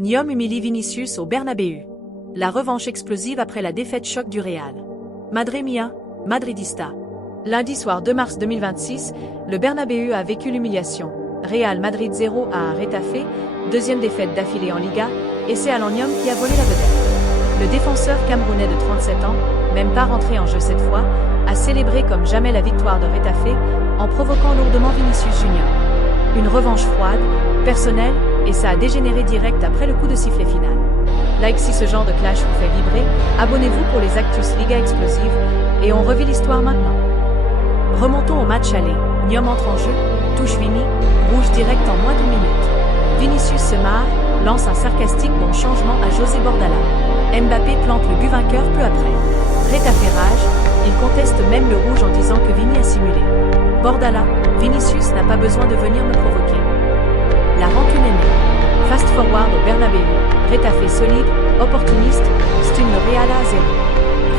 Nyom humilie Vinicius au Bernabéu. La revanche explosive après la défaite choc du Real. Madre mia, madridista. Lundi soir 2 mars 2026, le Bernabéu a vécu l'humiliation. Real Madrid 0 à Retafe, deuxième défaite d'affilée en Liga, et c'est Alan Nyom qui a volé la vedette. Le défenseur camerounais de 37 ans, même pas rentré en jeu cette fois, a célébré comme jamais la victoire de Retafe en provoquant lourdement Vinicius Junior. Une revanche froide, personnelle, et ça a dégénéré direct après le coup de sifflet final. Like si ce genre de clash vous fait vibrer, abonnez-vous pour les Actus Liga explosives, et on revit l'histoire maintenant. Remontons au match aller. Nyom entre en jeu, touche Vini, rouge direct en moins d'une minute. Vinicius se marre, lance un sarcastique bon changement à José Bordalás. Mbappé plante le but vainqueur peu après. Retafe rage, il conteste même le rouge en disant que Vini a simulé. Bordalás, Vinicius n'a pas besoin de venir me provoquer. La rancune est née. Fast forward au Bernabéu. Retafe solide, opportuniste, stun le Real à 0.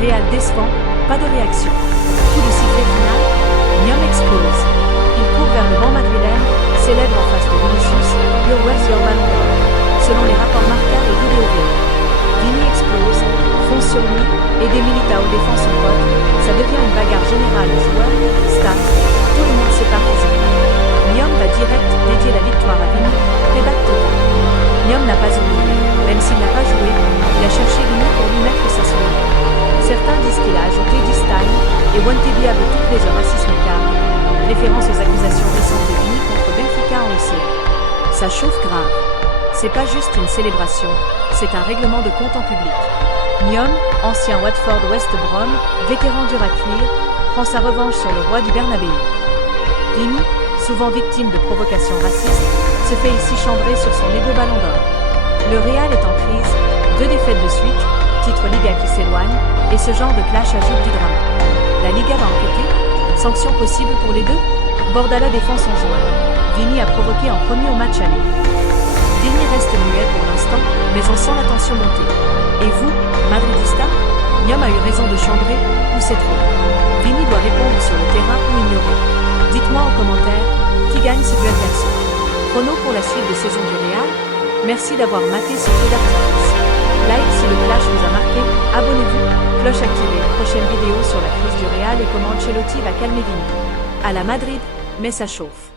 Real décevant, pas de réaction. Coup de sifflet final, Nyom explose. Il court vers le banc madrilène, célèbre en face de Vinicius, Your Where's Your Ballon d'Or. Selon les rapports Marca et vidéo. Vini explose, fonce sur lui, et des Militao défend son pote, ça devient une bagarre générale aux joueurs, staff, tout le monde sépare les équipes. Nyom va direct dédier la victoire à Vini, payback total. Nyom n'a pas oublié, même s'il n'a pas joué, il a cherché Vini pour lui mettre sa soirée. Certains disent qu'il a ajouté this time, et One TV a toutes les heures racisme car, référence aux accusations récentes de Vini contre Benfica en ECL. Ça chauffe grave. C'est pas juste une célébration, c'est un règlement de compte en public. Nyom, ancien Watford West Brom, vétéran dur à cuire, prend sa revanche sur le roi du Bernabéu. Vini, souvent victime de provocations racistes, se fait ici chambrer sur son égo ballon d'or. Le Real est en crise, 2 défaites de suite, titre Liga qui s'éloigne, et ce genre de clash ajoute du drama. La Liga va enquêter? Sanctions possibles pour les deux? Bordalás défend son joueur. Vini a provoqué en premier au match aller. Vini reste muet pour l'instant, mais on sent la tension monter. Et vous, madridista? Nyom a eu raison de chambrer, ou c'est trop? Vini doit répondre sur le terrain ou ignorer. Dites-moi en commentaire, qui gagne ce duel perso? Chrono pour la suite de saison du Real? Merci d'avoir maté ce feu d'artifice. Like si le clash vous a marqué, abonnez-vous, cloche activée, prochaine vidéo sur la crise du Real et comment Ancelotti va calmer Vini. À la Madrid, mais ça chauffe.